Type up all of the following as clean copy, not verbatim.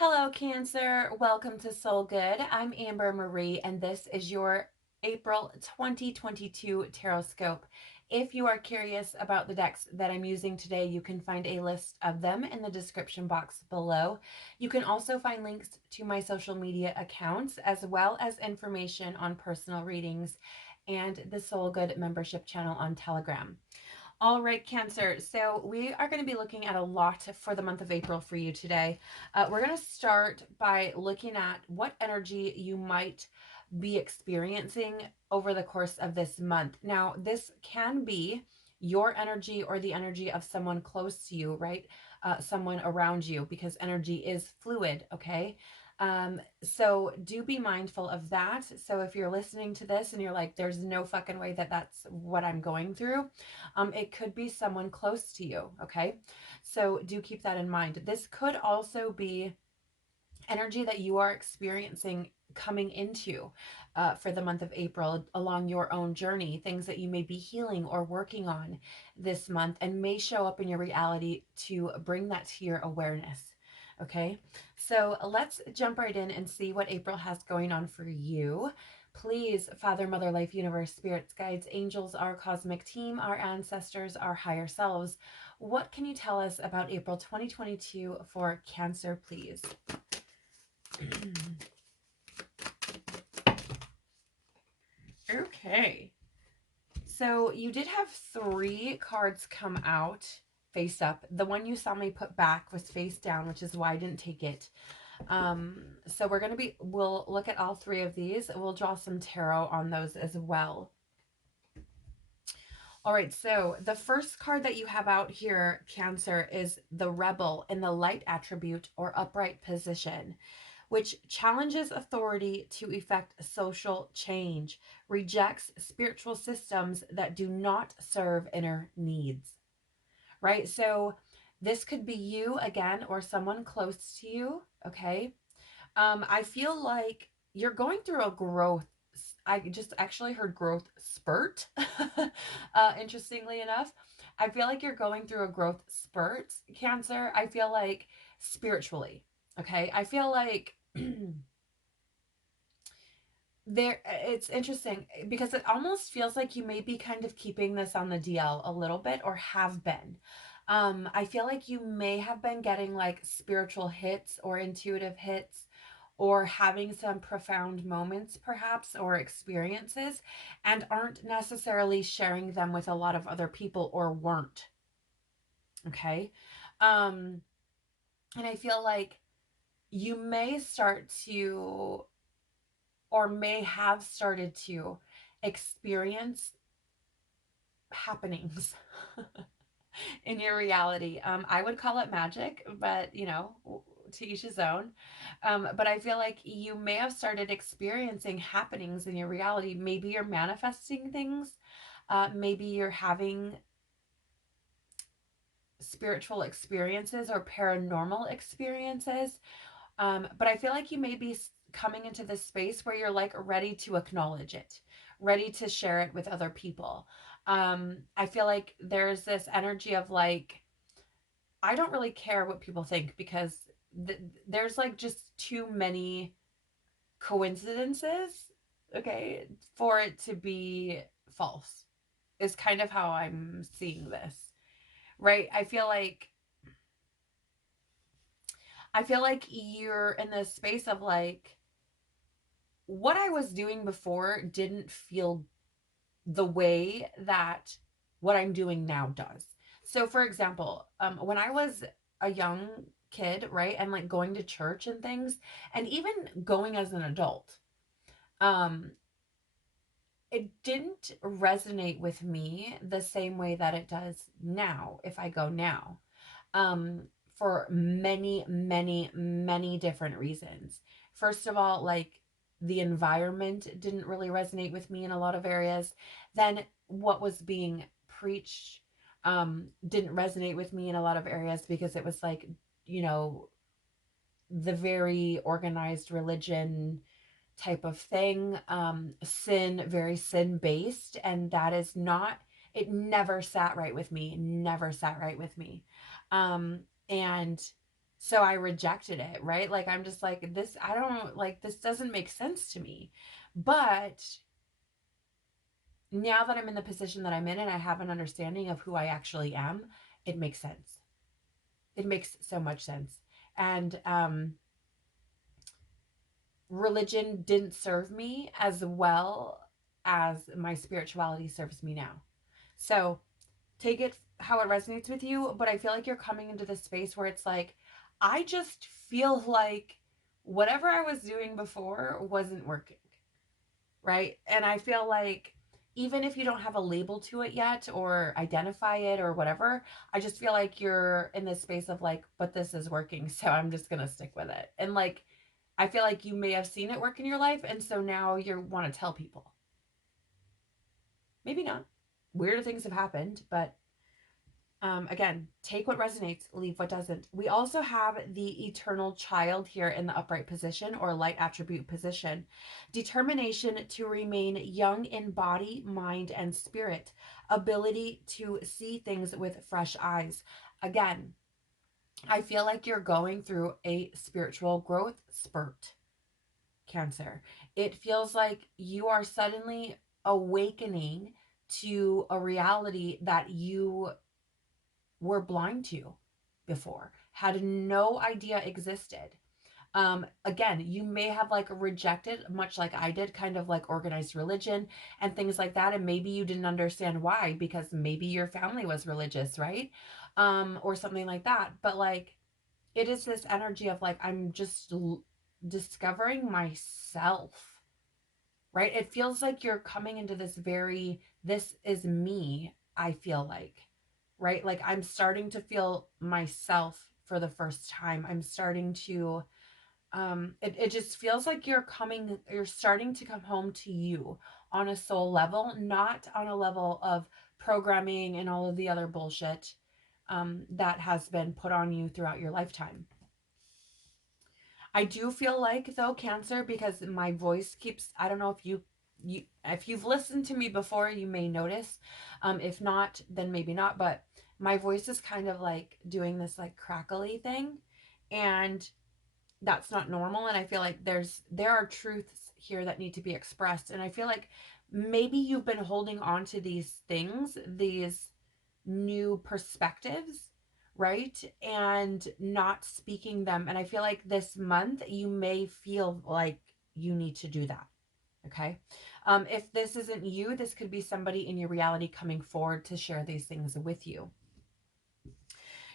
Hello, Cancer. Welcome to Soul Good. I'm Amber Marie, and this is your April 2022 Tarotscope. If you are curious about the decks that I'm using today, you can find a list of them in the description box below. You can also find links to my social media accounts, as well as information on personal readings and the Soul Good membership channel on Telegram. All right, Cancer. So we are going to be looking at a lot for the month of April for you today. We're going to start by looking at what energy you might be experiencing over the course of this month. Now, this can be your energy or the energy of someone close to you, right? Someone around you, because energy is fluid, okay? So do be mindful of that. So if you're listening to this and you're like, there's no fucking way that that's what I'm going through, it could be someone close to you, okay? So do keep that in mind. This could also be energy that you are experiencing coming into for the month of April along your own journey, things that you may be healing or working on this month and may show up in your reality to bring that to your awareness. Okay, so let's jump right in and see what April has going on for you. Please, Father, Mother, Life, Universe, Spirits, Guides, Angels, our cosmic team, our ancestors, our higher selves, what can you tell us about April 2022 for Cancer, please? Okay. So you did have 3 cards come out face up. The one you saw me put back was face down, which is why I didn't take it. So we'll look at all 3 of these. We'll draw some tarot on those as well. All right, so the first card that you have out here, Cancer, is the Rebel in the light attribute or upright position, which challenges authority to effect social change, rejects spiritual systems that do not serve inner needs, right? So this could be you again or someone close to you, okay? I feel like you're going through a growth. I just actually heard growth spurt. Interestingly enough, I feel like you're going through a growth spurt, Cancer. I feel like spiritually, okay? I feel like it's interesting because it almost feels like you may be kind of keeping this on the DL a little bit or have been. I feel like you may have been getting like spiritual hits or intuitive hits or having some profound moments perhaps or experiences and aren't necessarily sharing them with a lot of other people or weren't. Okay. And I feel like you may start to or may have started to experience happenings in your reality. I would call it magic, but to each his own. But I feel like you may have started experiencing happenings in your reality. Maybe you're manifesting things. Maybe you're having spiritual experiences or paranormal experiences. But I feel like you may be coming into this space where you're like ready to acknowledge it, ready to share it with other people. I feel like there's this energy of like, I don't really care what people think because there's like just too many coincidences, okay, for it to be false, is kind of how I'm seeing this, right? I feel like you're in this space of like, what I was doing before didn't feel the way that what I'm doing now does. So, for example, when I was a young kid, right, and like going to church and things, and even going as an adult, um, it didn't resonate with me the same way that it does now if I go now. For many, many, many different reasons. First of all, like the environment didn't really resonate with me in a lot of areas. Then what was being preached didn't resonate with me in a lot of areas because it was like, you know, the very organized religion type of thing, very sin based, and that is not, it never sat right with me, never sat right with me. And So I rejected it, right? Like, I'm just like, this, I don't like, this doesn't make sense to me. But now that I'm in the position that I'm in and I have an understanding of who I actually am, it makes sense. It makes so much sense. And religion didn't serve me as well as my spirituality serves me now. So take it how it resonates with you, but I feel like you're coming into this space where it's like, I just feel like whatever I was doing before wasn't working, right? And I feel like even if you don't have a label to it yet or identify it or whatever, I just feel like you're in this space of like, but this is working, so I'm just going to stick with it. And like, I feel like you may have seen it work in your life, and so now you want to tell people. Maybe not. Weirder things have happened, but again, take what resonates, leave what doesn't. We also have the eternal child here in the upright position or light attribute position. Determination to remain young in body, mind, and spirit. Ability to see things with fresh eyes. Again, I feel like you're going through a spiritual growth spurt, Cancer. It feels like you are suddenly awakening to a reality that you were blind to before, had no idea existed. Again, you may have like rejected, much like I did, kind of like organized religion and things like that. And maybe you didn't understand why, because maybe your family was religious, right? Or something like that. But like, it is this energy of like, I'm just discovering myself, right? It feels like you're coming into this very, this is me, I feel like, right? Like I'm starting to feel myself for the first time. I'm starting to, it just feels like you're starting to come home to you on a soul level, not on a level of programming and all of the other bullshit that has been put on you throughout your lifetime. I do feel like though, Cancer, because my voice keeps, I don't know if if you've listened to me before, you may notice. If not, then maybe not, but my voice is kind of like doing this like crackly thing, and that's not normal. And I feel like there are truths here that need to be expressed, and I feel like maybe you've been holding on to these things, these new perspectives, right? And not speaking them. And I feel like this month you may feel like you need to do that. Okay. If this isn't you, this could be somebody in your reality coming forward to share these things with you.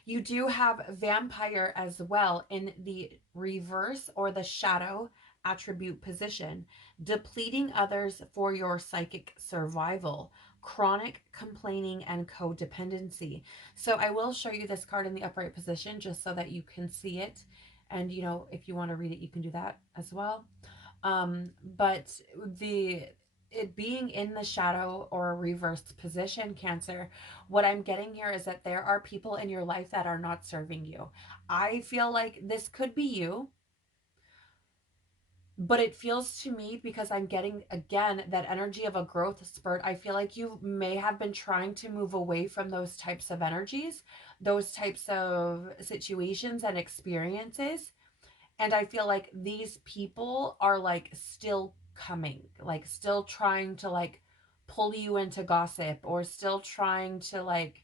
You do have vampire as well in the reverse or the shadow attribute position, depleting others for your psychic survival, chronic complaining, and codependency. So I will show you this card in the upright position just so that you can see it. And, you know, if you want to read it, you can do that as well. But the it being in the shadow or reversed position, Cancer, what I'm getting here is that there are people in your life that are not serving you. I feel like this could be you, but it feels to me, because I'm getting again that energy of a growth spurt. I feel like you may have been trying to move away from those types of energies, those types of situations and experiences. And I feel like these people are like still coming, like still trying to like pull you into gossip, or still trying to like,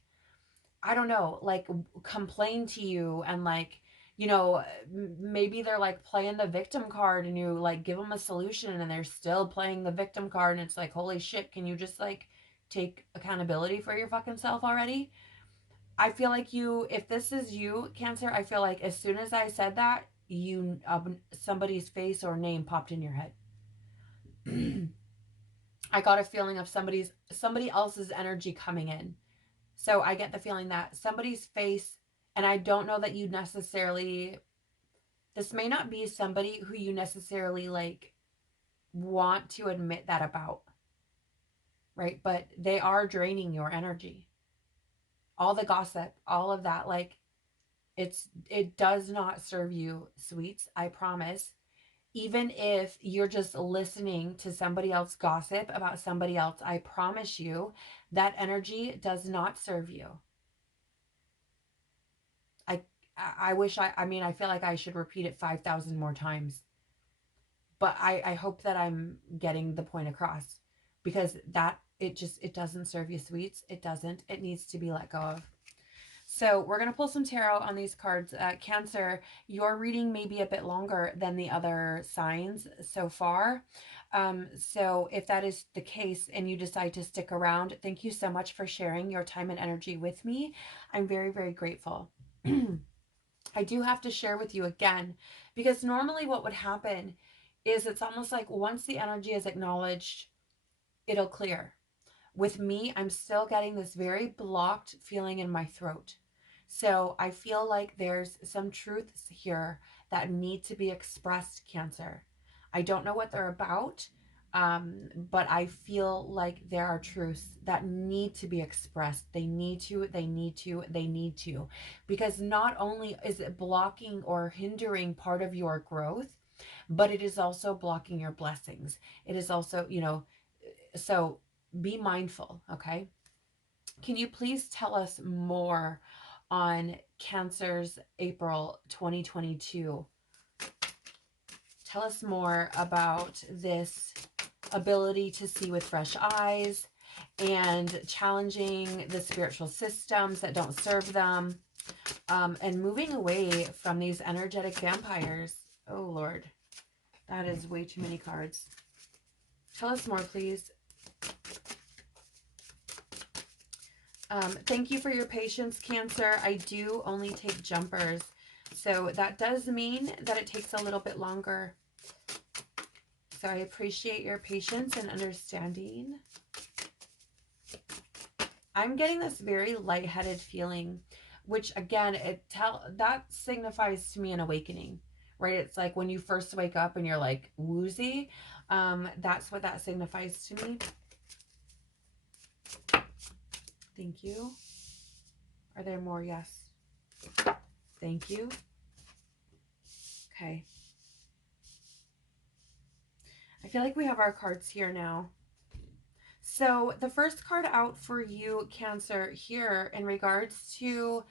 I don't know, like complain to you. And like, you know, maybe they're like playing the victim card and you like give them a solution and they're still playing the victim card. And it's like, holy shit, can you just like take accountability for your fucking self already? I feel like if this is you, Cancer, I feel like as soon as I said that, somebody's face or name popped in your head. I got a feeling of somebody else's energy coming in. So I get the feeling that somebody's face, and I don't know that you necessarily, this may not be somebody who you necessarily like want to admit that about, right? But they are draining your energy. All the gossip, all of that, like it does not serve you, sweets, I promise. Even if you're just listening to somebody else gossip about somebody else, I promise you that energy does not serve you. I I wish I mean, I feel like I should repeat it 5,000 more times. But I hope that I'm getting the point across, because that, it doesn't serve you sweets. It doesn't. It needs to be let go of. So we're going to pull some tarot on these cards. Cancer, your reading may be a bit longer than the other signs so far. So if that is the case and you decide to stick around, thank you so much for sharing your time and energy with me. I'm very, very grateful. I do have to share with you again, because normally what would happen is it's almost like once the energy is acknowledged, it'll clear. With me, I'm still getting this very blocked feeling in my throat. So I feel like there's some truths here that need to be expressed, Cancer. I don't know what they're about, but I feel like there are truths that need to be expressed. They need to, they need to, they need to. Because not only is it blocking or hindering part of your growth, but it is also blocking your blessings. It is also, so be mindful, okay? Can you please tell us more on Cancer's April 2022? Tell us more about this ability to see with fresh eyes and challenging the spiritual systems that don't serve them, and moving away from these energetic vampires. Oh, Lord. That is way too many cards. Tell us more, please. Thank you for your patience, Cancer. I do only take jumpers, so that does mean that it takes a little bit longer. So I appreciate your patience and understanding. I'm getting this very lightheaded feeling, which again, that signifies to me an awakening, right? It's like when you first wake up and you're like woozy. That's what that signifies to me. Thank you. Are there more? Yes. Thank you. Okay. I feel like we have our cards here now. So the first card out for you, Cancer, here in regards to,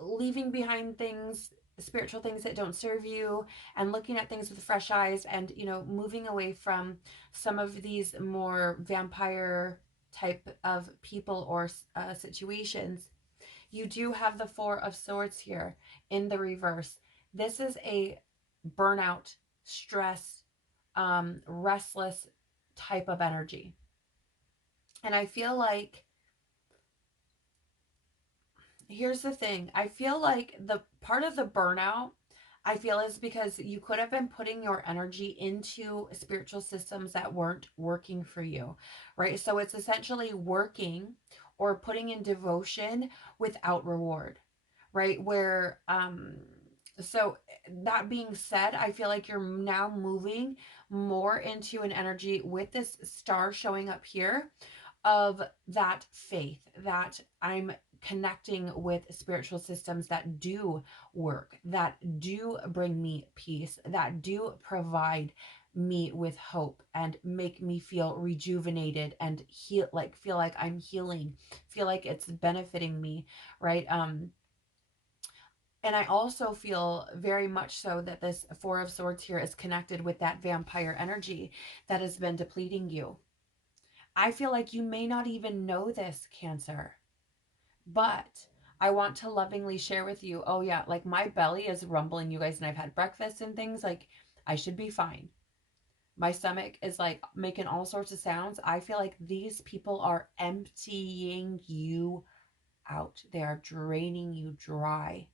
leaving behind things, spiritual things that don't serve you, and looking at things with fresh eyes, and, moving away from some of these more vampire type of people or situations. You do have the Four of Swords here in the reverse. This is a burnout, stress, restless type of energy. And I feel like, here's the thing. I feel like the part of the burnout, I feel, is because you could have been putting your energy into spiritual systems that weren't working for you, right? So it's essentially working or putting in devotion without reward, right? So that being said, I feel like you're now moving more into an energy with this star showing up here of that faith, that I'm connecting with spiritual systems that do work, that do bring me peace, that do provide me with hope and make me feel rejuvenated and feel like I'm healing, feel like it's benefiting me, right? And I also feel very much so that this Four of Swords here is connected with that vampire energy that has been depleting you. I feel like you may not even know this, Cancer, but I want to lovingly share with you, oh yeah, like my belly is rumbling, you guys, and I've had breakfast and things, like I should be fine. My stomach is like making all sorts of sounds. I feel like these people are emptying you out. They are draining you dry,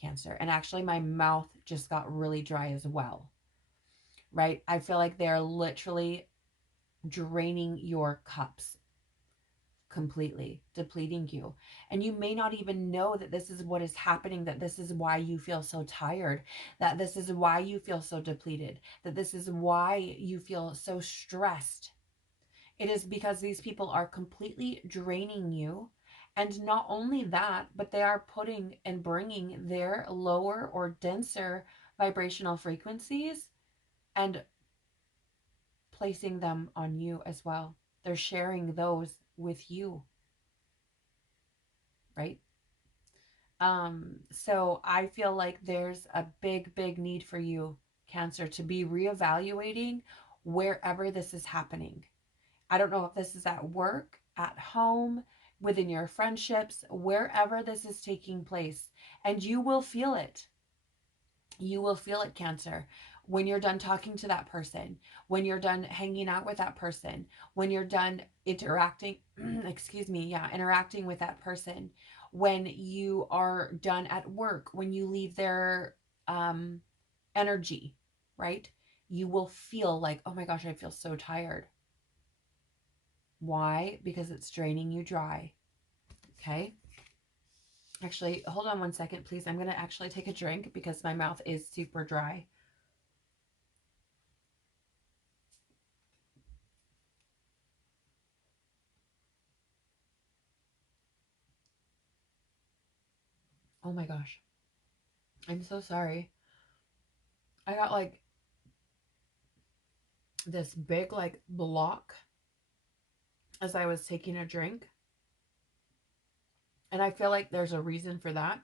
Cancer. And actually my mouth just got really dry as well, right? I feel like they're literally draining your cups completely, depleting you. And you may not even know that this is what is happening, that this is why you feel so tired, that this is why you feel so depleted, that this is why you feel so stressed. It is because these people are completely draining you. And not only that, but they are putting and bringing their lower or denser vibrational frequencies and placing them on you as well. They're sharing those with you, right? So I feel like there's a big need for you, Cancer, to be reevaluating wherever this is happening. I don't know if this is at work, at home, within your friendships, wherever this is taking place, and you will feel it. You will feel it, Cancer, when you're done talking to that person, when you're done hanging out with that person, when you're done interacting, excuse me, yeah, interacting with that person, when you are done at work, when you leave their um, energy, right? You will feel like, oh my gosh, I feel so tired. Why? Because it's draining you dry. Okay. Actually, hold on one second, please. I'm going to actually take a drink because my mouth is super dry. Oh my gosh. I'm so sorry. I got like this big like block as I was taking a drink. And I feel like there's a reason for that.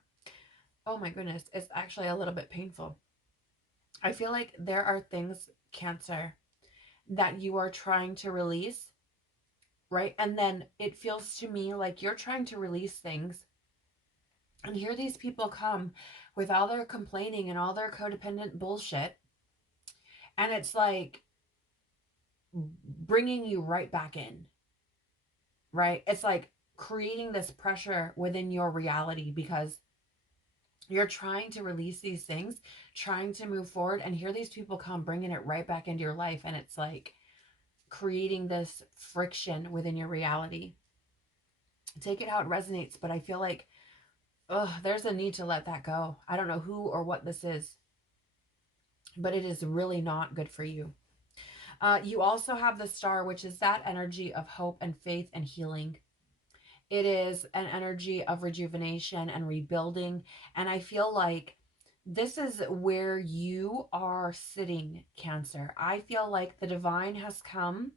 Oh my goodness. It's actually a little bit painful. I feel like there are things, Cancer, that you are trying to release, right? And then it feels to me like you're trying to release things. And here these people come with all their complaining and all their codependent bullshit. And it's like bringing you right back in, right? It's like creating this pressure within your reality because you're trying to release these things, trying to move forward, and here these people come bringing it right back into your life, and it's like creating this friction within your reality. Take it how it resonates, but I feel like, there's a need to let that go. I don't know who or what this is, but it is really not good for you. You also have the star, which is that energy of hope and faith and healing. It is an energy of rejuvenation and rebuilding. And I feel like this is where you are sitting, Cancer. I feel like the divine has come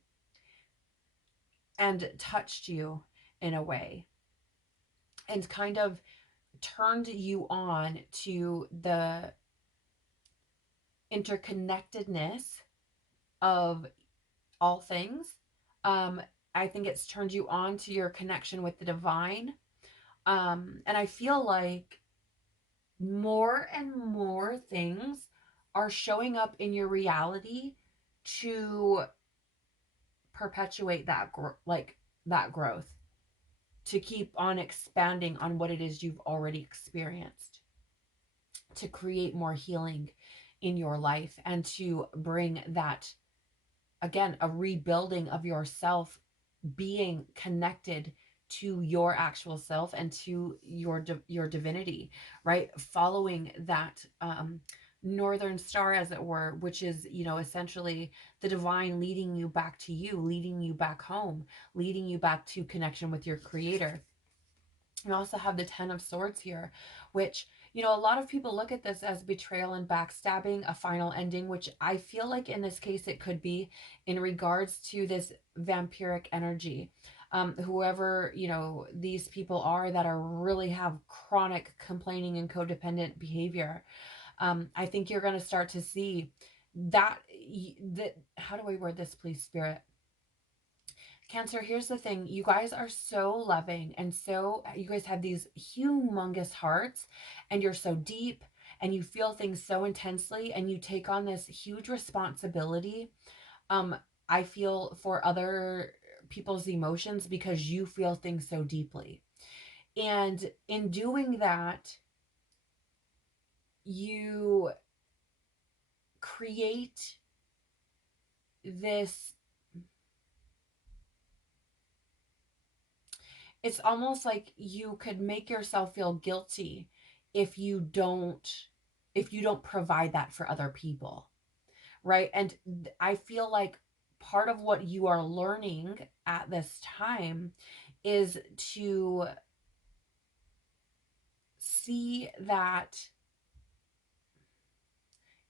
and touched you in a way and kind of turned you on to the interconnectedness of all things. Um, I think it's turned you on to your connection with the divine. And I feel like more and more things are showing up in your reality to perpetuate that that growth, to keep on expanding on what it is you've already experienced, to create more healing in your life and to bring that, again, a rebuilding of yourself, being connected to your actual self and to your divinity, right? Following that northern star, as it were, which is, essentially the divine leading you back to you, leading you back home, leading you back to connection with your creator. You also have the 10 of Swords here, which, a lot of people look at this as betrayal and backstabbing, a final ending, which I feel like in this case it could be in regards to this vampiric energy. Whoever, these people are that are really have chronic complaining and codependent behavior. I think you're going to start to see that, how do I word this, please, Spirit? Cancer, here's the thing. You guys are so loving and you guys have these humongous hearts and you're so deep and you feel things so intensely and you take on this huge responsibility. Um, I feel for other people's emotions because you feel things so deeply. And in doing that, you create this, it's almost like you could make yourself feel guilty if you don't provide that for other people, right? And I feel like part of what you are learning at this time is to see that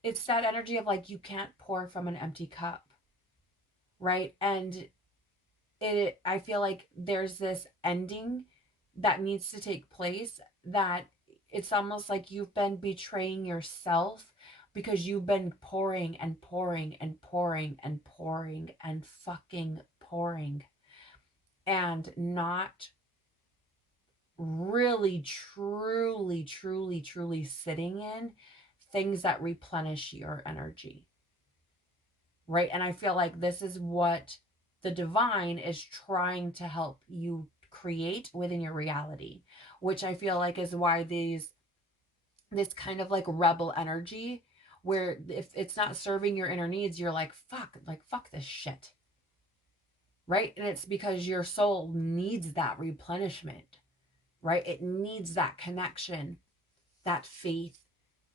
it's that energy of like you can't pour from an empty cup, right? And I feel like there's this ending that needs to take place that it's almost like you've been betraying yourself because you've been pouring and pouring and pouring and pouring and fucking pouring and not really, truly sitting in things that replenish your energy, right? And I feel like this is what the divine is trying to help you create within your reality, which I feel like is why this kind of like rebel energy, where if it's not serving your inner needs, you're like fuck this shit, right? And it's because your soul needs that replenishment, right? It needs that connection, that faith,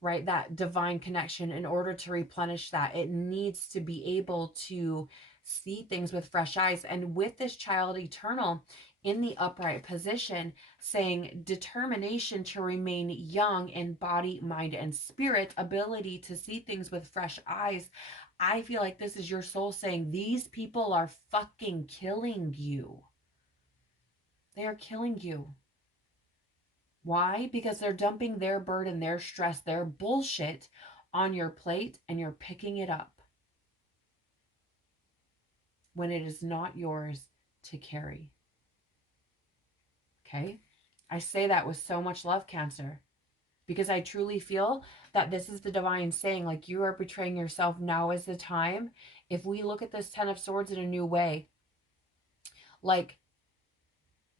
right? That divine connection. In order to replenish that, it needs to be able to see things with fresh eyes. And with this child eternal in the upright position, saying determination to remain young in body, mind, and spirit, ability to see things with fresh eyes. I feel like this is your soul saying, these people are fucking killing you. They are killing you. Why? Because they're dumping their burden, their stress, their bullshit on your plate, and you're picking it up when it is not yours to carry. Okay? I say that with so much love, Cancer, because I truly feel that this is the divine saying, like, you are betraying yourself. Now is the time. If we look at this 10 of Swords in a new way, like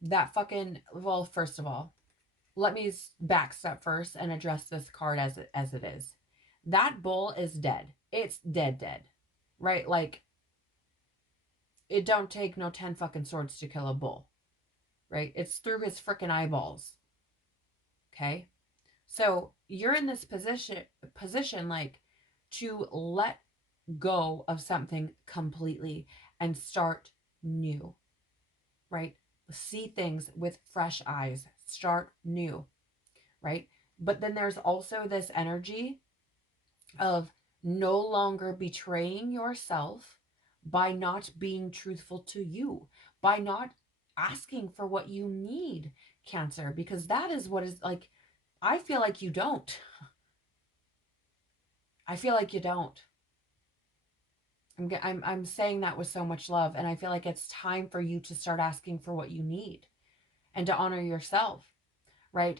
that fucking, well, first of all, let me backstep first and address this card as it is. That bull is dead. It's dead, right? Like, it don't take no 10 fucking swords to kill a bull, right? It's through his freaking eyeballs. Okay? So you're in this position like to let go of something completely and start new, right? See things with fresh eyes, start new, right? But then there's also this energy of no longer betraying yourself by not being truthful to you, by not asking for what you need, Cancer, because that is what is like, I feel like you don't. I feel like you don't. I'm saying that with so much love, and I feel like it's time for you to start asking for what you need and to honor yourself, right?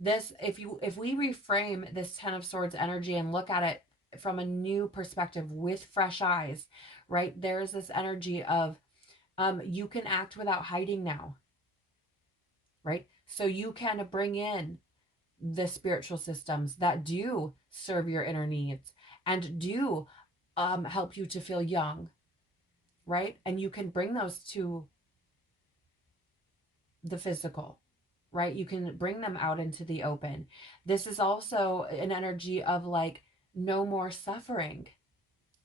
This, if we reframe this 10 of Swords energy and look at it from a new perspective with fresh eyes, right? There's this energy of you can act without hiding now, right? So you can bring in the spiritual systems that do serve your inner needs and do help you to feel young, right? And you can bring those to the physical, right? You can bring them out into the open. This is also an energy of like no more suffering,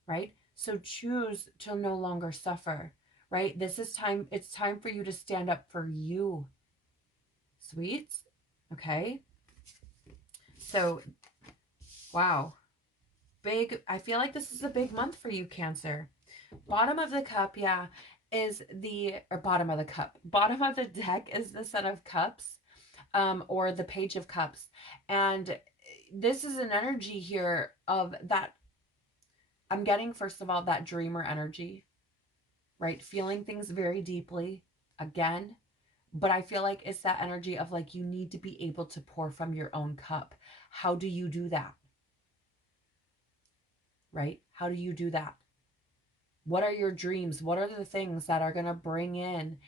right? So choose to no longer suffer, right? This is time. It's time for you to stand up for you, sweets. Okay. So, wow. Big, I feel like this is a big month for you, Cancer. Bottom of the cup, yeah, is the, or bottom of the cup. Bottom of the deck is the Set of Cups, or the Page of Cups. And this is an energy here of that, I'm getting, first of all, that dreamer energy, right? Feeling things very deeply, again. But I feel like it's that energy of like, you need to be able to pour from your own cup. How do you do that? Right? How do you do that? What are your dreams? What are the things that are going to bring in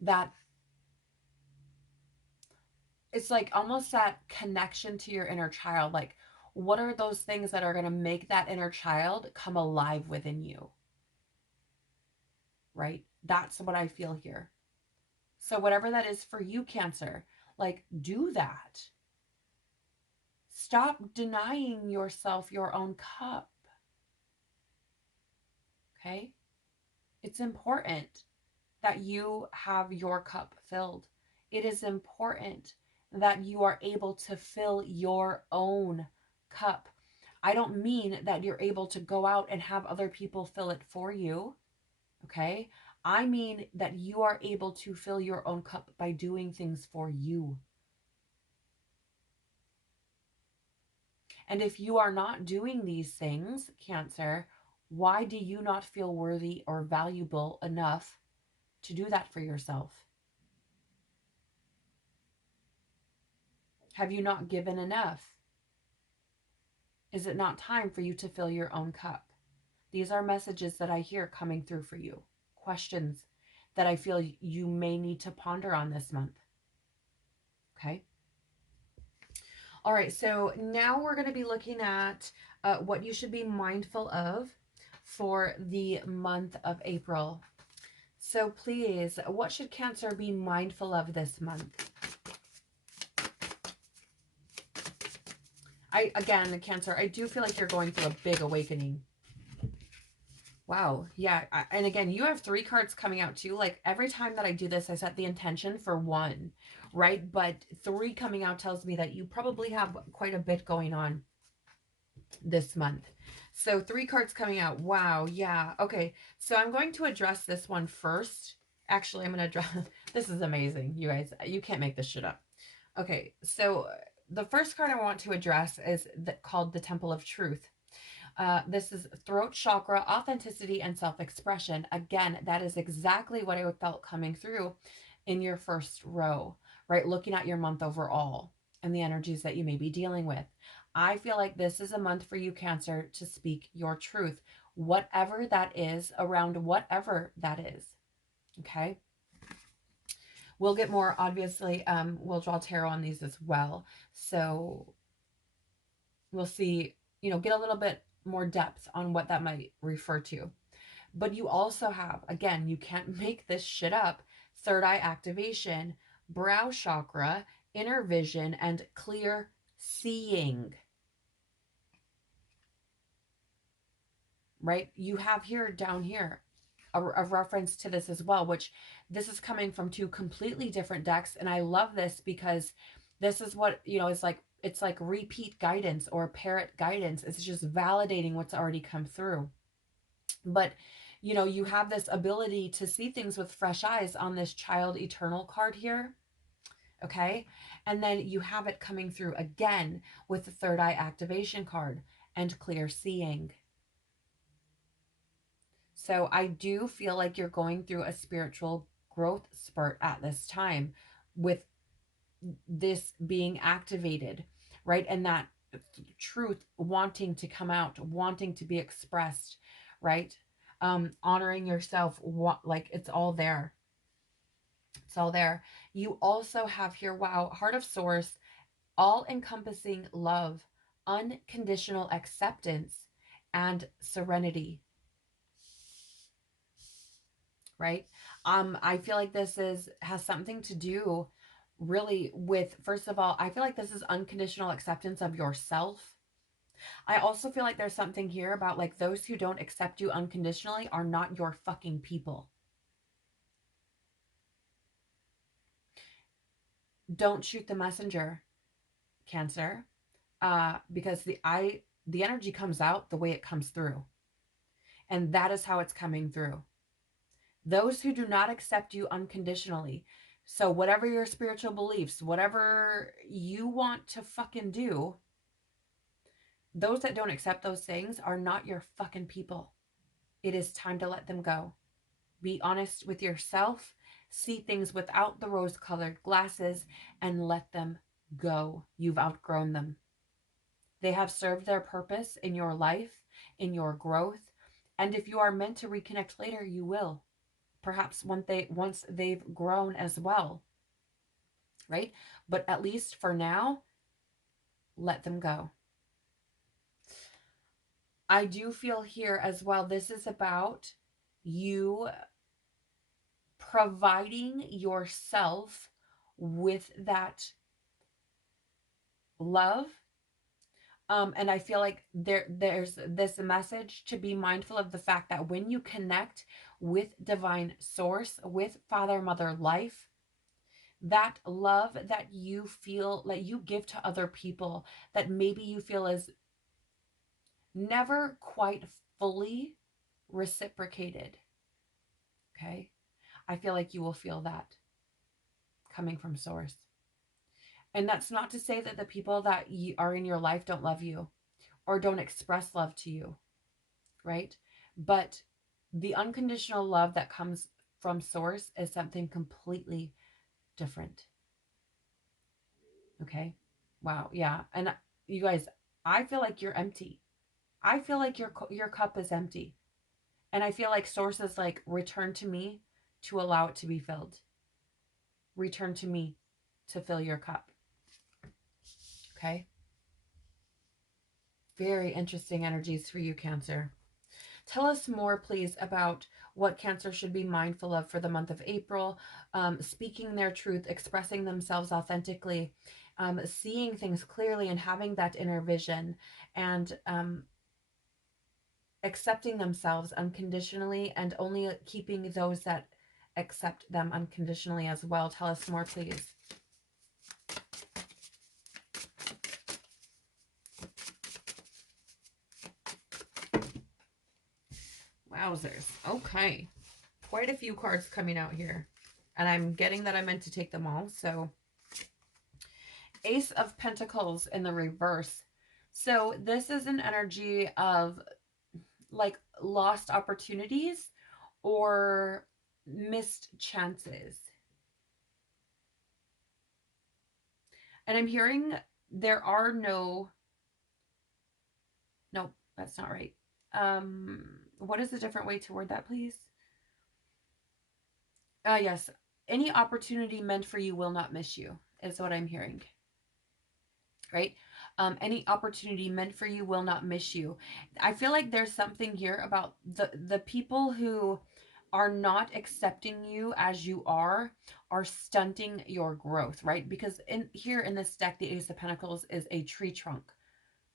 that, it's like almost that connection to your inner child? Like, what are those things that are going to make that inner child come alive within you? Right? That's what I feel here. So whatever that is for you, Cancer, like, do that. Stop denying yourself your own cup. Okay? It's important that you have your cup filled. It is important that you are able to fill your own cup. I don't mean that you're able to go out and have other people fill it for you. Okay? I mean that you are able to fill your own cup by doing things for you. And if you are not doing these things, Cancer, why do you not feel worthy or valuable enough to do that for yourself? Have you not given enough? Is it not time for you to fill your own cup? These are messages that I hear coming through for you. Questions that I feel you may need to ponder on this month. Okay. All right. So now we're going to be looking at what you should be mindful of for the month of April. So please, what should Cancer be mindful of this month? Again, Cancer, I do feel like you're going through a big awakening. Wow. Yeah. And again, you have 3 cards coming out too. Like every time that I do this, I set the intention for 1, right? But 3 coming out tells me that you probably have quite a bit going on this month. So 3 cards coming out. Wow. Yeah. Okay. So I'm going to address this one first. Actually, I'm going to address, this is amazing. You guys, you can't make this shit up. Okay. So the first card I want to address is called the Temple of Truth. This is throat chakra, authenticity, and self-expression. Again, that is exactly what I felt coming through in your first row, right? Looking at your month overall and the energies that you may be dealing with. I feel like this is a month for you, Cancer, to speak your truth, whatever that is, around whatever that is. Okay. We'll get more, obviously, we'll draw tarot on these as well. So we'll see, get a little bit more depth on what that might refer to. But you also have, again, you can't make this shit up, third eye activation, brow chakra, inner vision, and clear seeing. Right? You have here, down here, a reference to this as well, which this is coming from 2 completely different decks. And I love this because this is what, it's like repeat guidance or parrot guidance. It's just validating what's already come through. But, you have this ability to see things with fresh eyes on this Child Eternal card here. Okay. And then you have it coming through again with the third eye activation card and clear seeing. So I do feel like you're going through a spiritual growth spurt at this time with this being activated, right? And that truth wanting to come out, wanting to be expressed, right? Honoring yourself, like it's all there. It's all there. You also have here, wow, Heart of Source, all-encompassing love, unconditional acceptance, and serenity. Right? I feel like this has something to do really with, first of all, I feel like this is unconditional acceptance of yourself. I also feel like there's something here about like those who don't accept you unconditionally are not your fucking people. Don't shoot the messenger, Cancer, because the energy comes out the way it comes through, and that is how it's coming through. Those who do not accept you unconditionally. So whatever your spiritual beliefs, whatever you want to fucking do, those that don't accept those things are not your fucking people. It is time to let them go. Be honest with yourself. See things without the rose-colored glasses and let them go. You've outgrown them. They have served their purpose in your life, in your growth. And if you are meant to reconnect later, you will. Perhaps once they've grown as well, right? But at least for now, let them go. I do feel here as well, this is about you providing yourself with that love. And I feel like there's this message to be mindful of the fact that when you connect with divine source, with Father, Mother, Life, that love that you feel that you give to other people that maybe you feel is never quite fully reciprocated. Okay. I feel like you will feel that coming from source. And that's not to say that the people that are in your life don't love you or don't express love to you, right? But the unconditional love that comes from source is something completely different. Okay. Wow. Yeah. And you guys, I feel like you're empty. I feel like your cup is empty. And I feel like source is like, return to me to allow it to be filled. Return to me to fill your cup. Okay. Very interesting energies for you, Cancer. Tell us more, please, about what Cancer should be mindful of for the month of April. Speaking their truth, expressing themselves authentically, seeing things clearly and having that inner vision, and accepting themselves unconditionally and only keeping those that accept them unconditionally as well. Tell us more, please. Wowzers. Okay. Quite a few cards coming out here. And I'm getting that I meant to take them all. So, Ace of Pentacles in the reverse. So this is an energy of like lost opportunities or missed chances. And I'm hearing there are no, nope, that's not right. What is a different way to word that, please? Yes, any opportunity meant for you will not miss you, is what I'm hearing. Right? Any opportunity meant for you will not miss you. I feel like there's something here about the people who are not accepting you as you are stunting your growth, right? Because here in this deck, the Ace of Pentacles is a tree trunk,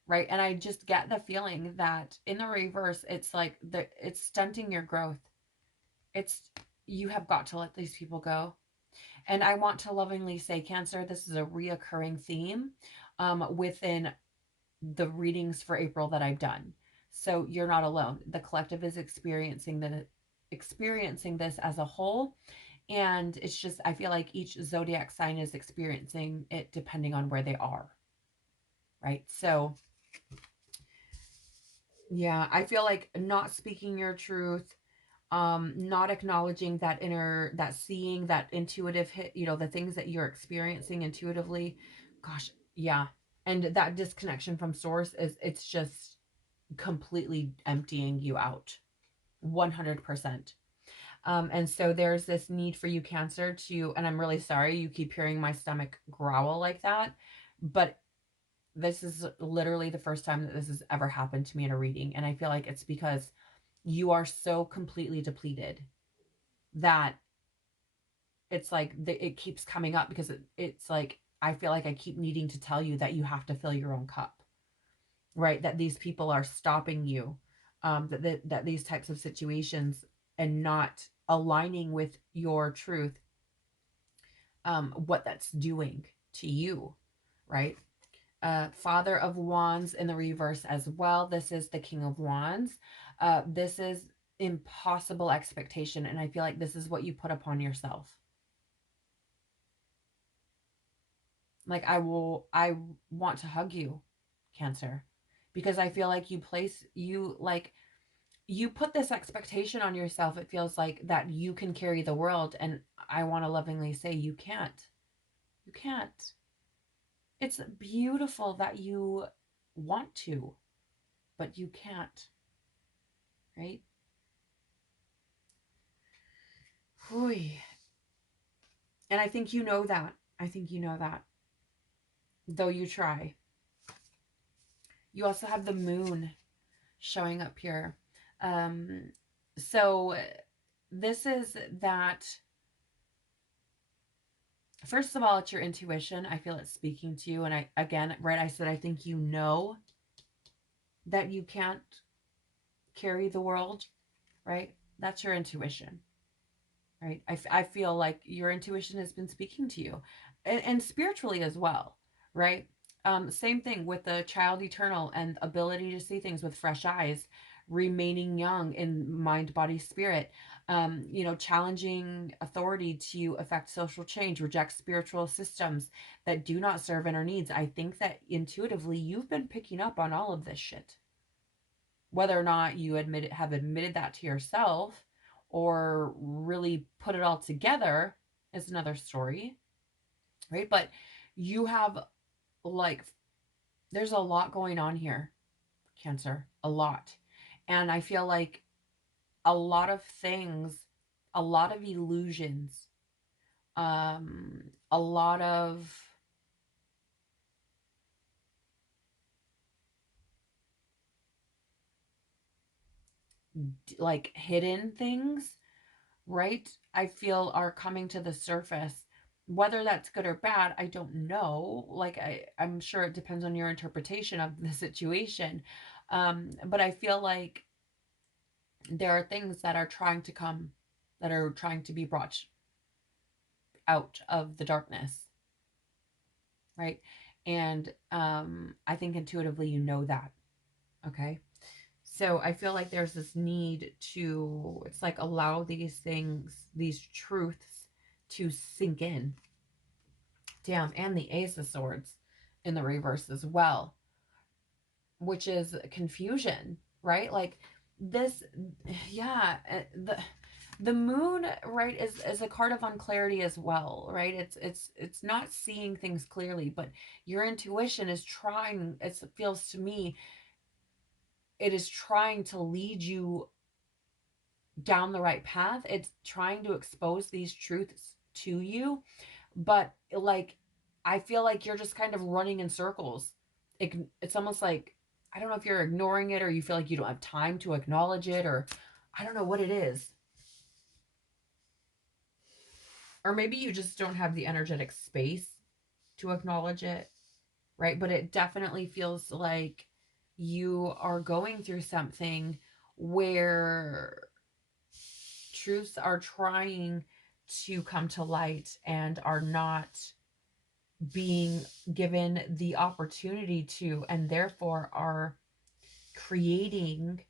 right? And I just get the feeling that in the reverse, it's like it's stunting your growth. You have got to let these people go. And I want to lovingly say, Cancer, this is a reoccurring theme within the readings for April that I've done. So you're not alone. The collective is experiencing this as a whole. And it's just, I feel like each zodiac sign is experiencing it depending on where they are. Right? So, yeah, I feel like not speaking your truth, not acknowledging that that seeing, that intuitive hit, the things that you're experiencing intuitively. Gosh, yeah. And that disconnection from source it's just completely emptying you out 100%. And so there's this need for you, Cancer, and I'm really sorry you keep hearing my stomach growl like that, but this is literally the first time that this has ever happened to me in a reading. And I feel like it's because you are so completely depleted that it's like it keeps coming up, because it's like I feel like I keep needing to tell you that you have to fill your own cup, right? That these people are stopping you, that these types of situations and not aligning with your truth, what that's doing to you, right? Father of Wands in the reverse as well. This is the King of Wands. This is impossible expectation, and I feel like this is what you put upon yourself. Like I want to hug you, Cancer, because I feel like you put this expectation on yourself. It feels like that you can carry the world, and I want to lovingly say you can't. You can't. It's beautiful that you want to, but you can't, right? Oy. And I think you know that. I think you know that. Though you try. You also have the moon showing up here. So this is that, first of all, it's your intuition. I feel it's speaking to you. And I said, I think you know that you can't carry the world, right? That's your intuition, right? I feel like your intuition has been speaking to you, and spiritually as well, right? Same thing with the child eternal and ability to see things with fresh eyes, remaining young in mind, body, spirit. You know, challenging authority to affect social change, reject spiritual systems that do not serve inner needs. I think that intuitively you've been picking up on all of this shit. Whether or not you have admitted that to yourself or really put it all together is another story, right? But you have, like, there's a lot going on here, Cancer, a lot. And I feel like a lot of things, a lot of illusions, a lot of like hidden things, right? I feel are coming to the surface. Whether that's good or bad, I don't know. Like I'm sure it depends on your interpretation of the situation. But I feel like there are things that are trying to come, that are trying to be brought out of the darkness, right? And I think intuitively you know that, okay? So I feel like there's this need to, it's like, allow these things, these truths to sink in. Damn, and the Ace of Swords in the reverse as well, which is confusion, right? Like this, yeah, the moon, right, is a card of unclarity as well, right? It's not seeing things clearly, but your intuition is trying, it feels to me, it is trying to lead you down the right path. It's trying to expose these truths to you, but like I feel like you're just kind of running in circles. It's almost like, I don't know if you're ignoring it or you feel like you don't have time to acknowledge it, or I don't know what it is. Or maybe you just don't have the energetic space to acknowledge it, right? But it definitely feels like you are going through something where truths are trying to come to light and are not being given the opportunity to, and therefore are creating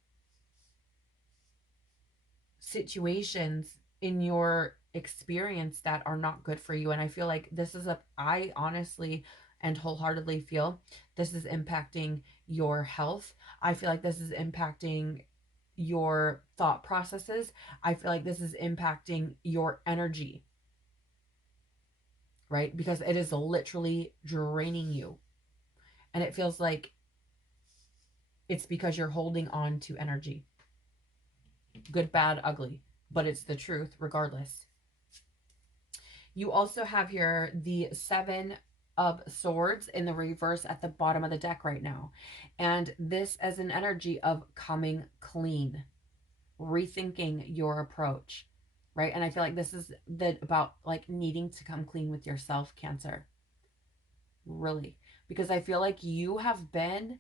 situations in your experience that are not good for you. And I feel like this is I honestly and wholeheartedly feel this is impacting your health. I feel like this is impacting your thought processes. I feel like this is impacting your energy, right? Because it is literally draining you. And it feels like it's because you're holding on to energy. Good, bad, ugly. But it's the truth regardless. You also have here the Seven of Swords in the reverse at the bottom of the deck right now. And this as an energy of coming clean, rethinking your approach, right? And I feel like this is about like needing to come clean with yourself, Cancer. Really. Because I feel like you have been,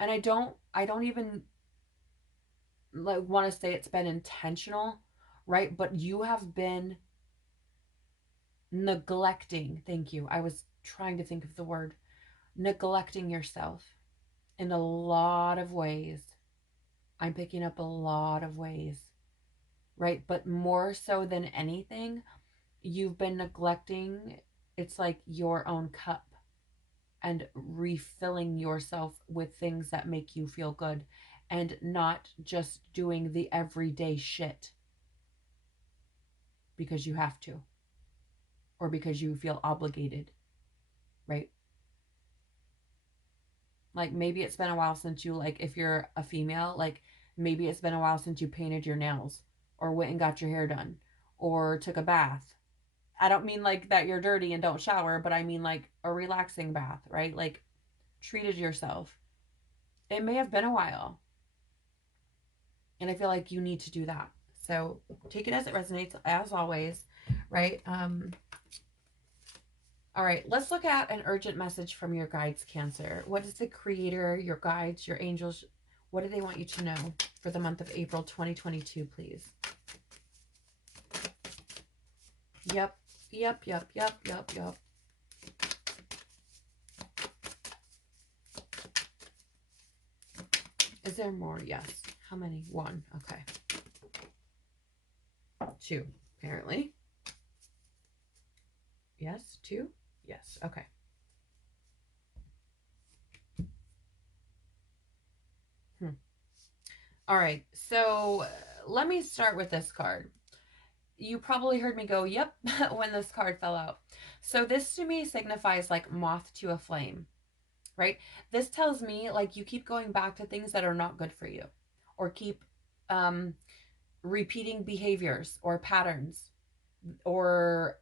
and I don't even like want to say it's been intentional, right? But you have been neglecting, thank you, I was trying to think of the word, neglecting yourself in a lot of ways. I'm picking up a lot of ways, right? But more so than anything, you've been neglecting, it's like your own cup, and refilling yourself with things that make you feel good, and not just doing the everyday shit because you have to, or because you feel obligated, right? Like maybe it's been a while since you, like if you're a female, like maybe it's been a while since you painted your nails or went and got your hair done or took a bath. I don't mean like that you're dirty and don't shower, but I mean like a relaxing bath, right? Like treated yourself. It may have been a while. And I feel like you need to do that. So take it as it resonates, as always, right? All right, let's look at an urgent message from your guides, Cancer. What is the creator, your guides, your angels, what do they want you to know for the month of April 2022, please? Yep. Is there more? Yes. How many? One. Okay. Two, apparently. Yes, two? Yes, okay. All right, so let me start with this card. You probably heard me go, yep, when this card fell out. So this to me signifies like moth to a flame, right? This tells me like you keep going back to things that are not good for you, or keep repeating behaviors or patterns, or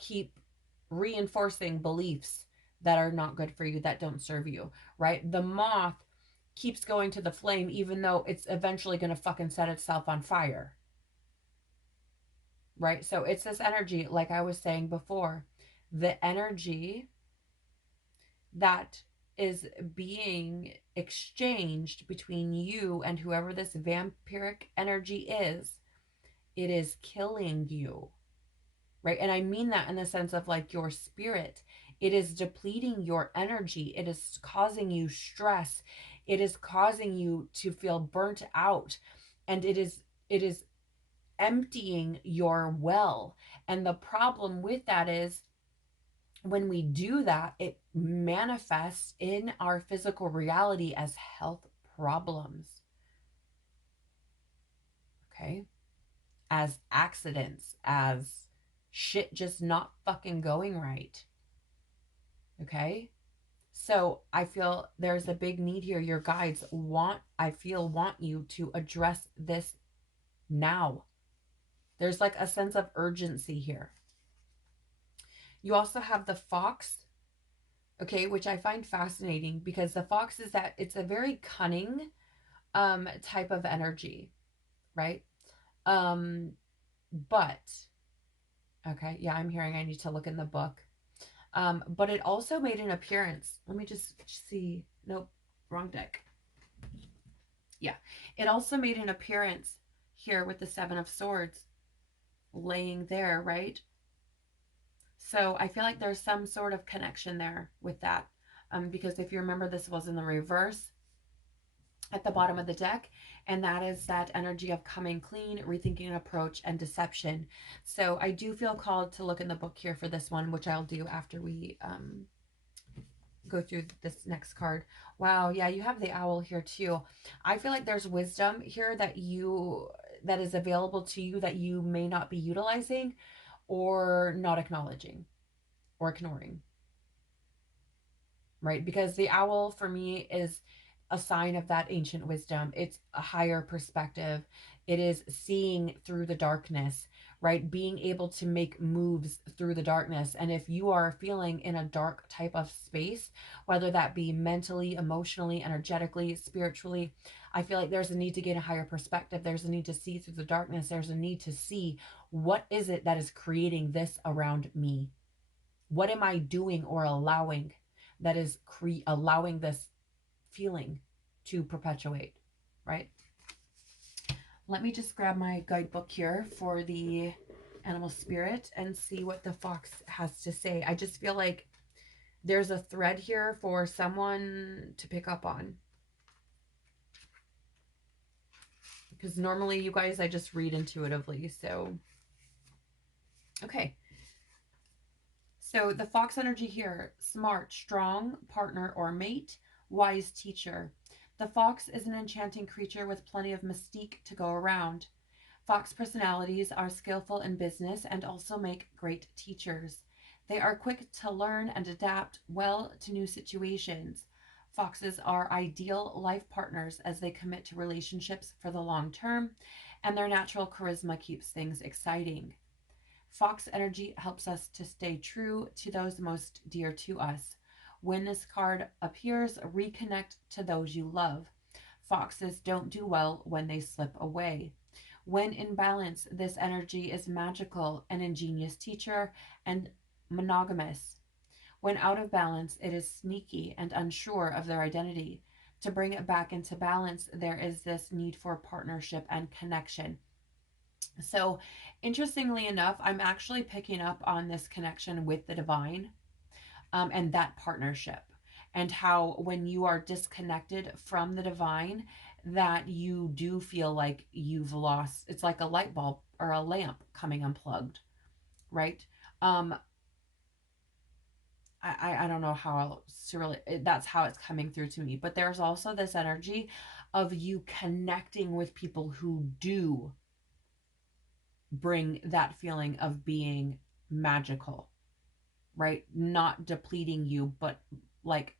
keep reinforcing beliefs that are not good for you, that don't serve you, right? The moth keeps going to the flame even though it's eventually going to fucking set itself on fire, right? So it's this energy, like I was saying before, the energy that is being exchanged between you and whoever this vampiric energy is, it is killing you, right? And I mean that in the sense of like your spirit. It is depleting your energy. It is causing you stress. It is causing you to feel burnt out. And it is emptying your well. And the problem with that is when we do that, it manifests in our physical reality as health problems. Okay? As accidents, as shit just not fucking going right. Okay? So I feel there's a big need here. Your guides want you to address this now. There's like a sense of urgency here. You also have the fox, okay, which I find fascinating because the fox is that it's a very cunning type of energy, right? But okay, yeah, I'm hearing I need to look in the book. But it also made an appearance. Let me just see. Nope, wrong deck. Yeah, it also made an appearance here with the Seven of Swords laying there, right? So I feel like there's some sort of connection there with that. Because if you remember, this was in the reverse at the bottom of the deck, and that is that energy of coming clean, rethinking an approach, and deception. So I do feel called to look in the book here for this one, which I'll do after we go through this next card. Wow, yeah, you have the owl here too. I feel like there's wisdom here that is available to you that you may not be utilizing or not acknowledging or ignoring, right? Because the owl for me is a sign of that ancient wisdom. It's a higher perspective. It is seeing through the darkness, right? Being able to make moves through the darkness. And if you are feeling in a dark type of space, whether that be mentally, emotionally, energetically, spiritually, I feel like there's a need to gain a higher perspective. There's a need to see through the darkness. There's a need to see what is it that is creating this around me? What am I doing or allowing that is allowing this feeling to perpetuate, right? Let me just grab my guidebook here for the animal spirit and see what the fox has to say. I just feel like there's a thread here for someone to pick up on. Because normally, you guys, I just read intuitively, so... Okay. So the fox energy here, smart, strong, partner or mate, wise teacher. The fox is an enchanting creature with plenty of mystique to go around. Fox personalities are skillful in business and also make great teachers. They are quick to learn and adapt well to new situations. Foxes are ideal life partners as they commit to relationships for the long term, and their natural charisma keeps things exciting. Fox energy helps us to stay true to those most dear to us. When this card appears, reconnect to those you love. Foxes don't do well when they slip away. When in balance, this energy is magical, an ingenious teacher, and monogamous. When out of balance, it is sneaky and unsure of their identity. To bring it back into balance, there is this need for partnership and connection. So, interestingly enough, I'm actually picking up on this connection with the divine, and that partnership. and how when you are disconnected from the divine, that you do feel like you've lost. It's like a light bulb or a lamp coming unplugged, right? um I don't know how else to really, that's how it's coming through to me. But there's also this energy of you connecting with people who do bring that feeling of being magical, right? Not depleting you, but like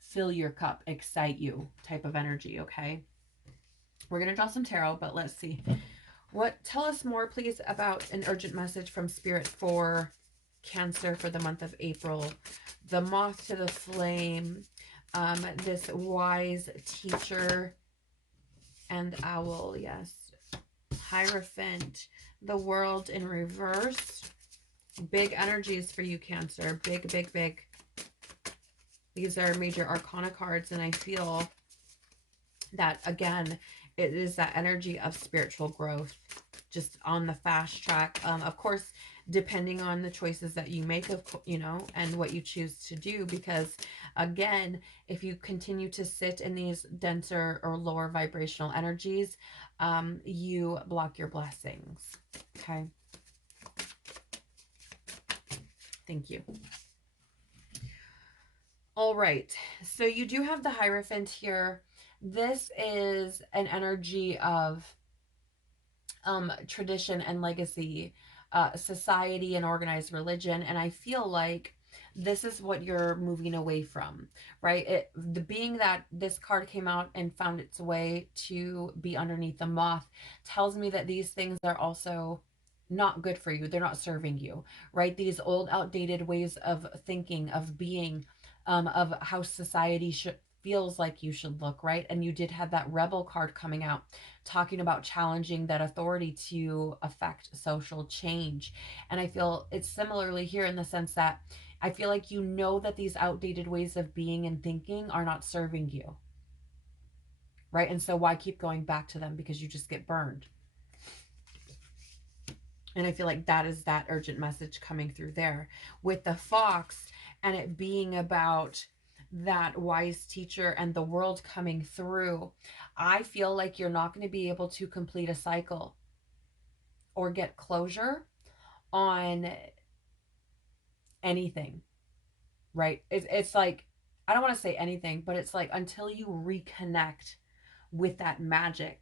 fill your cup, excite you type of energy, okay? We're going to draw some tarot, but let's see. Tell us more, please, about an urgent message from Spirit for Cancer for the month of April. The moth to the flame, this wise teacher and owl, yes. Hierophant, the world in reverse. Big energies for you, Cancer. Big, big, big. These are major arcana cards, and I feel that, again, it is that energy of spiritual growth, just on the fast track. Of course, depending on the choices that you make, and what you choose to do, because again, if you continue to sit in these denser or lower vibrational energies, you block your blessings. Okay. Thank you. All right. So you do have the Hierophant here. This is an energy of tradition and legacy, society and organized religion. And I feel like this is what you're moving away from, right? Being that this card came out and found its way to be underneath the moth tells me that these things are also not good for you. They're not serving you, right? These old, outdated ways of thinking, of being, of how society feels like you should look, right? And you did have that rebel card coming out, talking about challenging that authority to affect social change. And I feel it's similarly here in the sense that I feel like you know that these outdated ways of being and thinking are not serving you, right? And so why keep going back to them? Because you just get burned. And I feel like that is that urgent message coming through there with the fox, and it being about that wise teacher and the world coming through. I feel like you're not going to be able to complete a cycle or get closure on anything, right? It's like, I don't want to say anything, but it's like until you reconnect with that magic,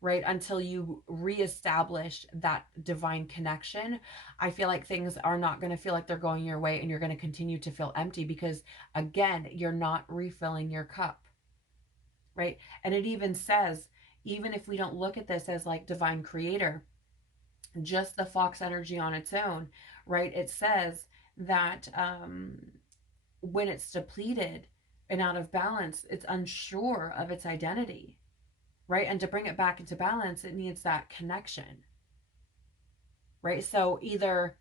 right? Until you reestablish that divine connection, I feel like things are not going to feel like they're going your way, and you're going to continue to feel empty because, again, you're not refilling your cup, right? And it even says, even if we don't look at this as like divine creator, just the fox energy on its own, right? It says that when it's depleted and out of balance, it's unsure of its identity, right? And to bring it back into balance, it needs that connection, right? So either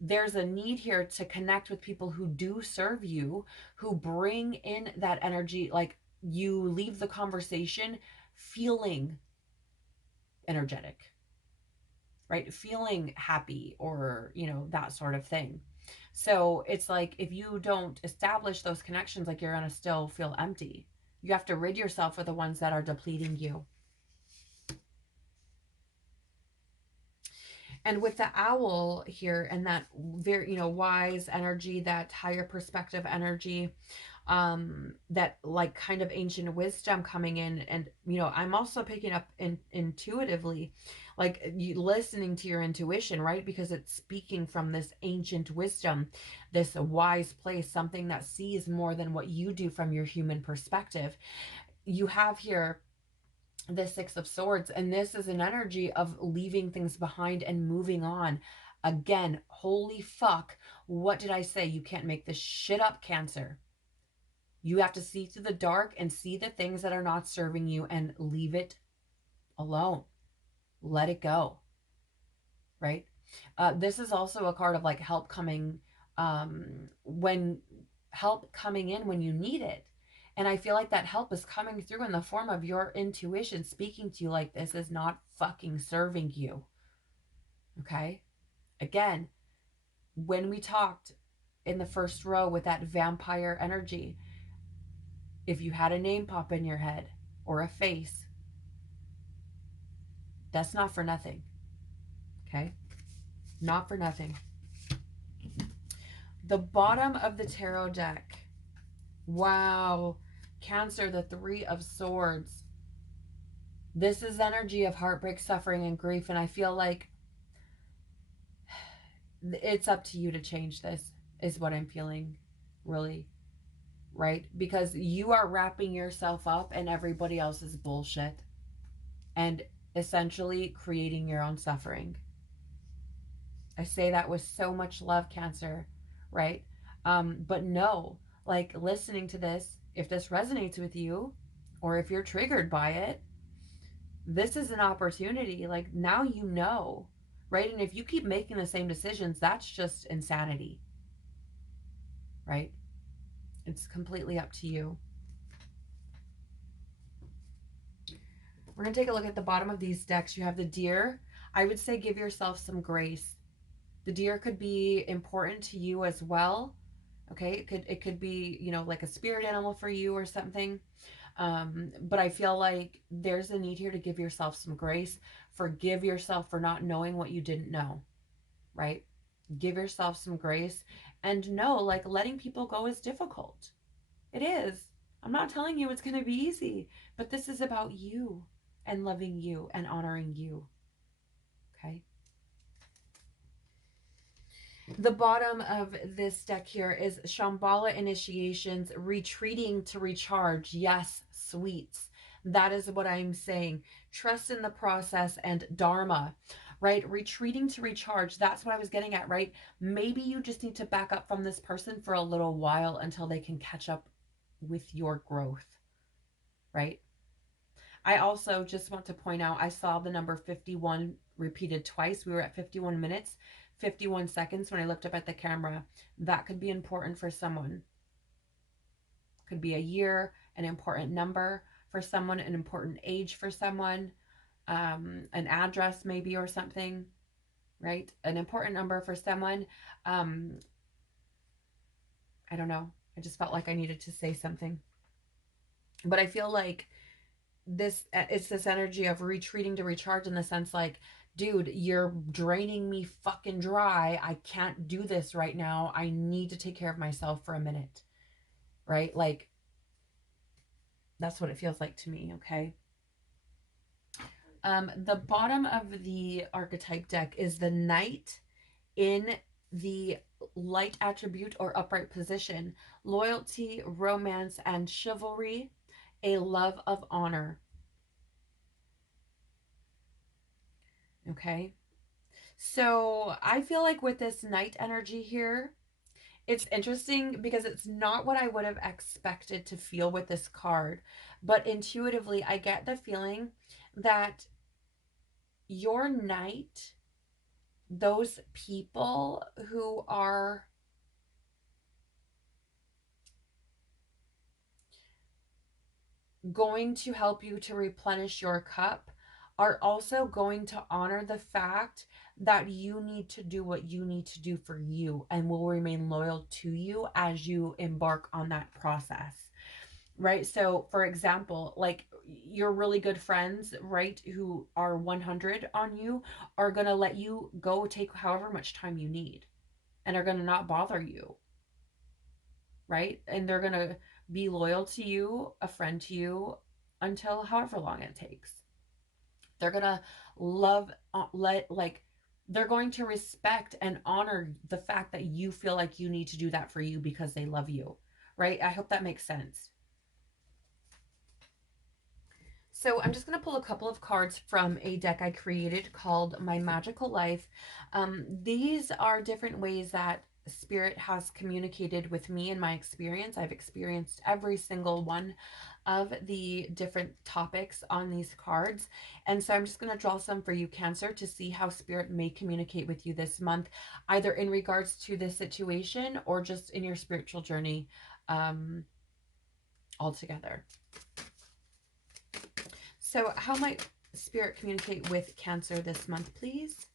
there's a need here to connect with people who do serve you, who bring in that energy, like you leave the conversation feeling energetic, right? Feeling happy, or, that sort of thing. So it's like, if you don't establish those connections, like, you're going to still feel empty. You have to rid yourself of the ones that are depleting you. And with the owl here, and that very, wise energy, that higher perspective energy, that like kind of ancient wisdom coming in. And, I'm also picking up intuitively, like you listening to your intuition, right? Because it's speaking from this ancient wisdom, this wise place, something that sees more than what you do from your human perspective. You have here the Six of Swords, and this is an energy of leaving things behind and moving on. Again, holy fuck, what did I say? You can't make this shit up, Cancer. You have to see through the dark and see the things that are not serving you and leave it alone. Let it go, right? This is also a card of like help coming, when help coming in when you need it. And I feel like that help is coming through in the form of your intuition speaking to you like, this is not fucking serving you. Okay? Again, when we talked in the first row with that vampire energy. If you had a name pop in your head or a face, that's not for nothing. Okay? Not for nothing. The bottom of the tarot deck. Wow. Cancer, the Three of Swords. This is energy of heartbreak, suffering, and grief. And I feel like it's up to you to change this, is what I'm feeling, really. Right? Because you are wrapping yourself up in everybody else's bullshit and essentially creating your own suffering. I say that with so much love, Cancer, right? But no, like, listening to this, if this resonates with you, or if you're triggered by it, this is an opportunity. Like, now you know, right? And if you keep making the same decisions, that's just insanity, right? It's completely up to you. We're going to take a look at the bottom of these decks. You have the Deer. I would say give yourself some grace. The Deer could be important to you as well. Okay, it could be, you know, like a spirit animal for you or something. But I feel like there's a need here to give yourself some grace. Forgive yourself for not knowing what you didn't know, right? Give yourself some grace and know, like, letting people go is difficult. It is. I'm not telling you it's going to be easy, but this is about you and loving you and honoring you. Okay. The bottom of this deck here is Shambhala Initiations, retreating to recharge. Yes, sweets. That is what I'm saying. Trust in the process and Dharma, right? Retreating to recharge. That's what I was getting at, right? Maybe you just need to back up from this person for a little while until they can catch up with your growth, right? I also just want to point out, I saw the number 51 repeated twice. We were at 51 minutes, 51 seconds when I looked up at the camera. That could be important for someone. Could be a year, an important number for someone, an important age for someone, an address maybe or something, right? An important number for someone. I don't know. I just felt like I needed to say something. But I feel like it's this energy of retreating to recharge, in the sense like, dude, you're draining me fucking dry. I can't do this right now. I need to take care of myself for a minute, right? Like, that's what it feels like to me. Okay. The bottom of the archetype deck is the Knight in the light attribute or upright position. Loyalty, romance, and chivalry. A love of honor. Okay. So I feel like with this Knight energy here, it's interesting because it's not what I would have expected to feel with this card. But intuitively, I get the feeling that your Knight, those people who are going to help you to replenish your cup, are also going to honor the fact that you need to do what you need to do for you, and will remain loyal to you as you embark on that process, right? So for example, like, your really good friends, right, who are 100 on you, are going to let you go take however much time you need, and are going to not bother you, right? And they're going to be loyal to you, a friend to you, until however long it takes. They're going to love, they're going to respect and honor the fact that you feel like you need to do that for you because they love you, right? I hope that makes sense. So I'm just going to pull a couple of cards from a deck I created called My Magical Life. These are different ways that Spirit has communicated with me in my experience. I've experienced every single one of the different topics on these cards. And so I'm just going to draw some for you, Cancer, to see how Spirit may communicate with you this month, either in regards to this situation or just in your spiritual journey altogether. So how might Spirit communicate with Cancer this month, please?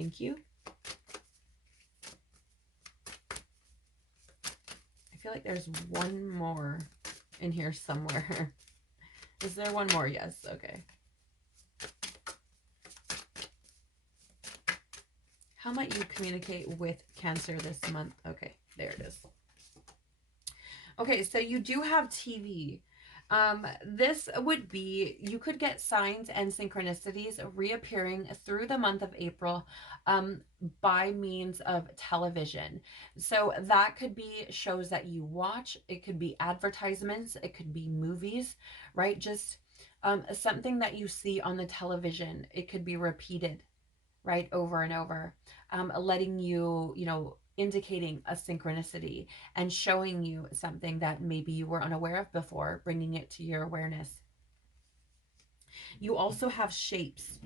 Thank you. I feel like there's one more in here somewhere. Is there one more? Yes. Okay. How might you communicate with Cancer this month? Okay, there it is. Okay, so you do have TV. This would be, you could get signs and synchronicities reappearing through the month of April by means of television. So that could be shows that you watch, it could be advertisements, it could be movies, right? Just something that you see on the television. It could be repeated, right, over and over, letting you, indicating a synchronicity and showing you something that maybe you were unaware of before, bringing it to your awareness. You also have shapes.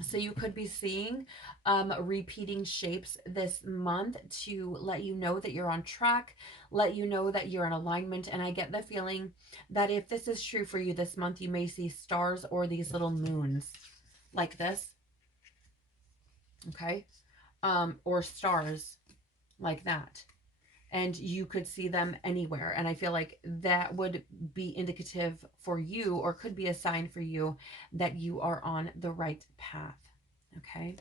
So you could be seeing repeating shapes this month to let you know that you're on track, let you know that you're in alignment. And I get the feeling that if this is true for you this month, you may see stars or these little moons like this. Okay. Or stars like that. And you could see them anywhere. And I feel like that would be indicative for you, or could be a sign for you that you are on the right path. Okay.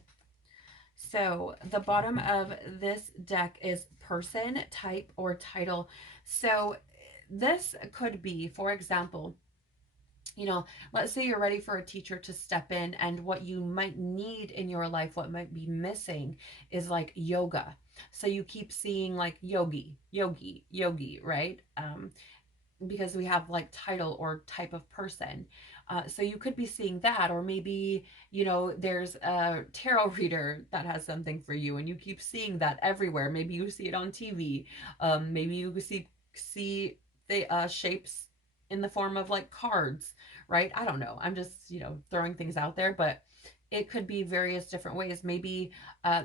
So the bottom of this deck is person, type, or title. So this could be, for example, let's say you're ready for a teacher to step in, and what you might need in your life, what might be missing, is like yoga. So you keep seeing like yogi, yogi, yogi, right? Because we have like title or type of person. So you could be seeing that, or maybe, there's a tarot reader that has something for you and you keep seeing that everywhere. Maybe you see it on TV. Maybe you see the shapes in the form of like cards, right? I don't know. I'm just, throwing things out there, but it could be various different ways. Maybe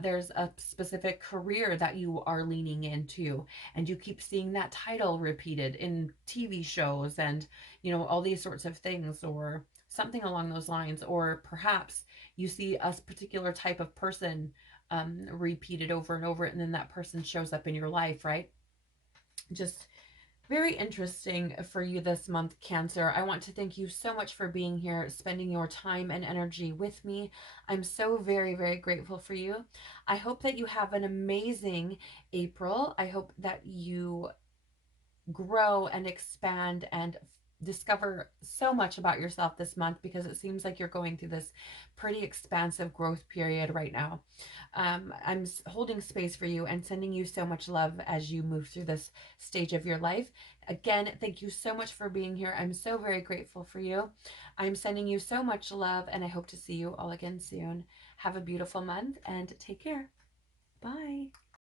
there's a specific career that you are leaning into, and you keep seeing that title repeated in TV shows and, all these sorts of things, or something along those lines. Or perhaps you see a particular type of person repeated over and over, and then that person shows up in your life, right? Just very interesting for you this month, Cancer. I want to thank you so much for being here, spending your time and energy with me. I'm so very, very grateful for you. I hope that you have an amazing April. I hope that you grow and expand and discover so much about yourself this month, because it seems like you're going through this pretty expansive growth period right now. I'm holding space for you and sending you so much love as you move through this stage of your life. Again, thank you so much for being here. I'm so very grateful for you. I'm sending you so much love, and I hope to see you all again soon. Have a beautiful month and take care. Bye.